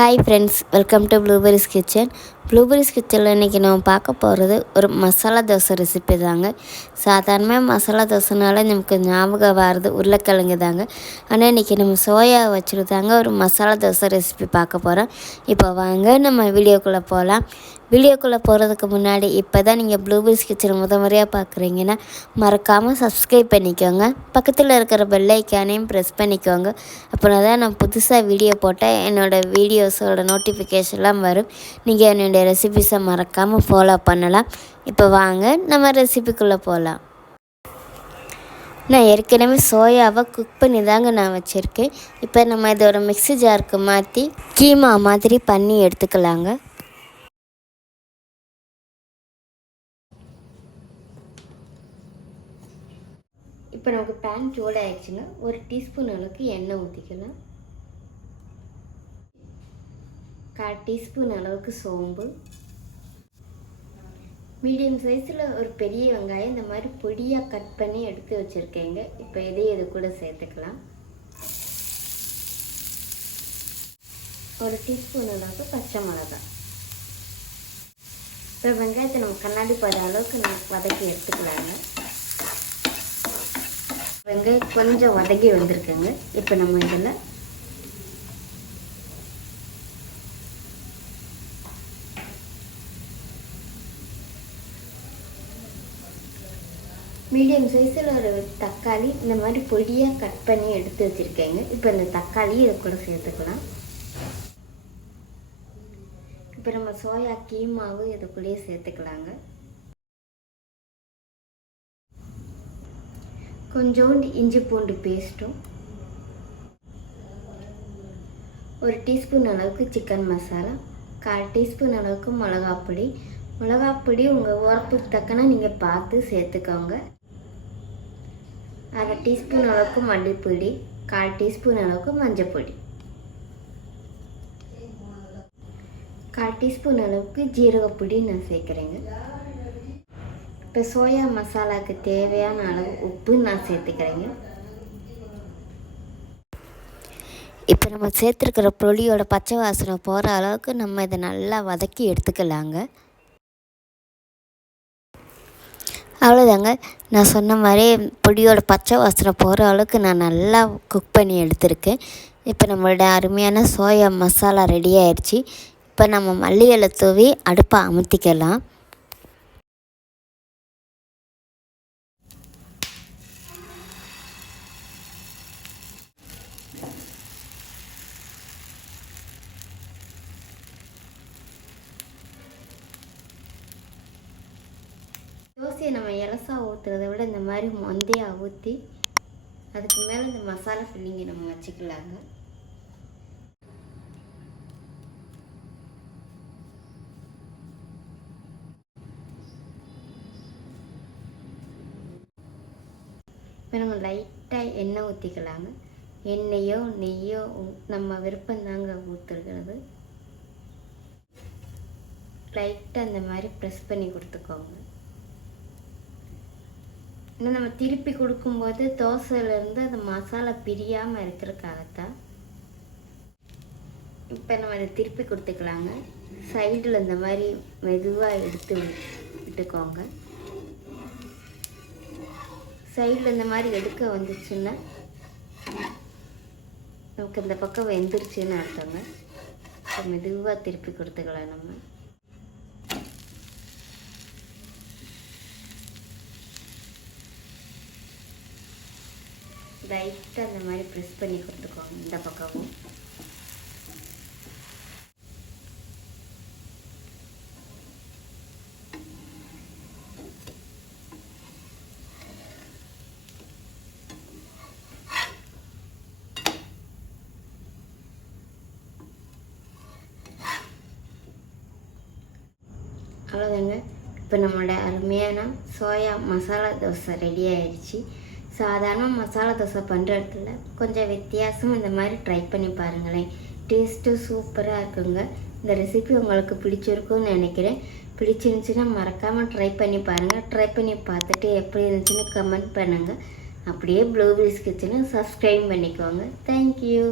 Hi friends, welcome to blueberries kitchen. Blueberries கிச்சனில் இன்றைக்கி நம்ம பார்க்க போகிறது ஒரு மசாலா தோசை ரெசிபி தாங்க. சாதாரணமாக மசாலா தோசைனால நமக்கு ஞாபகம் வர்றது உருளைக்கிழங்கு தாங்க. ஆனால் இன்றைக்கி நம்ம சோயா வச்சுட்டு தாங்க ஒரு மசாலா தோசை ரெசிபி பார்க்க போகிறோம். இப்போ வாங்க நம்ம வீடியோக்குள்ளே போகலாம். வீடியோக்குள்ளே போகிறதுக்கு முன்னாடி இப்போ தான் நீங்கள் ப்ளூபெரிஸ் கிச்சனை முறையாக பார்க்குறீங்கன்னா மறக்காமல் சப்ஸ்கிரைப் பண்ணிக்கோங்க. பக்கத்தில் இருக்கிற பெல் ஐக்கானையும் ப்ரெஸ் பண்ணிக்கோங்க. அப்புறம் தான் நான் புதுசாக வீடியோ போட்டால் என்னோடய வீடியோஸோட நோட்டிஃபிகேஷன்லாம் வரும். நீங்கள் என்னுடைய ரெசிபிஸை மறக்காமல் ஃபாலோ பண்ணலாம். இப்போ வாங்க நம்ம ரெசிபிக்குள்ளே போகலாம். நான் ஏற்கனவே சோயாவை குக் பண்ணி தாங்க நான் வச்சுருக்கேன். இப்போ நம்ம இதை ஒரு மிக்ஸி ஜாருக்கு மாற்றி கீமா மாதிரி பண்ணி எடுத்துக்கலாங்க. இப்போ நமக்கு பேன் சூடாகிடுச்சுங்க. ஒரு டீஸ்பூன் அளவுக்கு எண்ணெய் ஊற்றிக்கலாம். 1/4 டீஸ்பூன் அளவுக்கு சோம்பு, மீடியம் சைஸில் ஒரு பெரிய வெங்காயம் இந்த மாதிரி பொடியாக கட் பண்ணி எடுத்து வச்சுருக்கேங்க. இப்போ இதையும் இது கூட சேர்த்துக்கலாம். 1 டீஸ்பூன் அளவுக்கு பச்சை மிளகாய். இப்போ வெங்காயத்தை நம்ம கண்ணாடி பத அளவுக்கு நம்ம வதக்கி எடுத்துக்கலாங்க. வெங்காயம் கொஞ்சம் வதக்கி வந்திருக்குங்க. இப்போ நம்ம இதில் மீடியம் சைஸில் ஒரு தக்காளி இந்த மாதிரி பொடியாக கட் பண்ணி எடுத்து வச்சுருக்கேங்க. இப்போ இந்த தக்காளி இதை கூட சேர்த்துக்கலாம். இப்போ நம்ம சோயா கீமாவு இது கூடயே சேர்த்துக்கலாங்க. கொஞ்சோண்டு இஞ்சி பூண்டு பேஸ்ட்டும், 1 டீஸ்பூன் அளவுக்கு சிக்கன் மசாலா, 1/4 டீஸ்பூன் அளவுக்கு மிளகாப்பொடி உங்கள் உரப்புக்கு தக்கன நீங்கள் பார்த்து சேர்த்துக்கோங்க. 1/2 டீஸ்பூன் அளவுக்கு மல்லிப்பொடி, 1/4 டீஸ்பூன் அளவுக்கு மஞ்சப்பொடி, 1/4 டீஸ்பூன் அளவுக்கு ஜீரகப்பொடி நான் சேர்க்குறேங்க. இப்போ சோயா மசாலாவுக்கு தேவையான அளவு உப்பு நான் சேர்த்துக்கிறேங்க. இப்போ நம்ம சேர்த்துருக்கிற பொடியோட பச்சை வாசனை போகிற அளவுக்கு நம்ம இதை நல்லா வதக்கி எடுத்துக்கலாங்க. அவ்வளோதாங்க, நான் சொன்ன மாதிரி பொடியோட பச்சை வாசனை போகிற அளவுக்கு நான் நல்லா குக் பண்ணி எடுத்திருக்கேன். இப்போ நம்மளோட அருமையான சோயா மசாலா ரெடி ஆயிடுச்சு. இப்போ நம்ம மல்லி இலை தூவி அடுப்பை அமுத்திக்கலாம். தோசையை நம்ம இலசா ஊற்றுறத விட இந்த மாதிரி மொந்தையாக ஊற்றி அதுக்கு மேலே இந்த மசாலா ஃபில்லிங்கை நம்ம வச்சுக்கலாங்க. இப்போ நம்ம லைட்டாக எண்ணெய் ஊற்றிக்கலாங்க. எண்ணெயோ நெய்யோ நம்ம விருப்பந்தாங்க ஊற்றுறது. லைட்டாக இந்த மாதிரி ப்ரெஸ் பண்ணி கொடுத்துக்கோங்க. இன்னும் நம்ம திருப்பி கொடுக்கும்போது தோசையிலேருந்து அந்த மசாலா பிரியாமல் இருக்கிறதுக்காகத்தான். இப்போ நம்ம அதை திருப்பி கொடுத்துக்கலாங்க. சைடில் இந்த மாதிரி மெதுவாக எடுத்து விட்டுக்கோங்க. சைடில் இந்த மாதிரி எடுக்க வந்துச்சுன்னா நமக்கு இந்த பக்கம் வெந்துருச்சுன்னு அர்த்தங்க. இப்போ மெதுவாக திருப்பி கொடுத்துக்கலாம். நம்ம லைட்டாக அந்த மாதிரி ப்ரெஸ் பண்ணி கொடுத்துக்கோங்க இந்த பக்கமும். அவ்வளோதாங்க, இப்போ நம்மளோட அருமையான சோயா மசாலா தோசை ரெடி ஆயிடுச்சு. சாதாரண மசாலா தோசை பண்ணுற இடத்துல கொஞ்சம் வித்தியாசம் இந்த மாதிரி ட்ரை பண்ணி பாருங்களேன். டேஸ்ட்டு சூப்பராக இருக்குங்க. இந்த ரெசிபி உங்களுக்கு பிடிச்சிருக்குன்னு நினைக்கிறேன். பிடிச்சிருந்துச்சுன்னா மறக்காமல் ட்ரை பண்ணி பாருங்கள். ட்ரை பண்ணி பார்த்துட்டு எப்படி இருந்துச்சுன்னு கமெண்ட் பண்ணுங்கள். அப்படியே ப்ளூபெரிஸ் கிச்சனை சப்ஸ்கிரைப் பண்ணிக்கோங்க. தேங்க்யூ.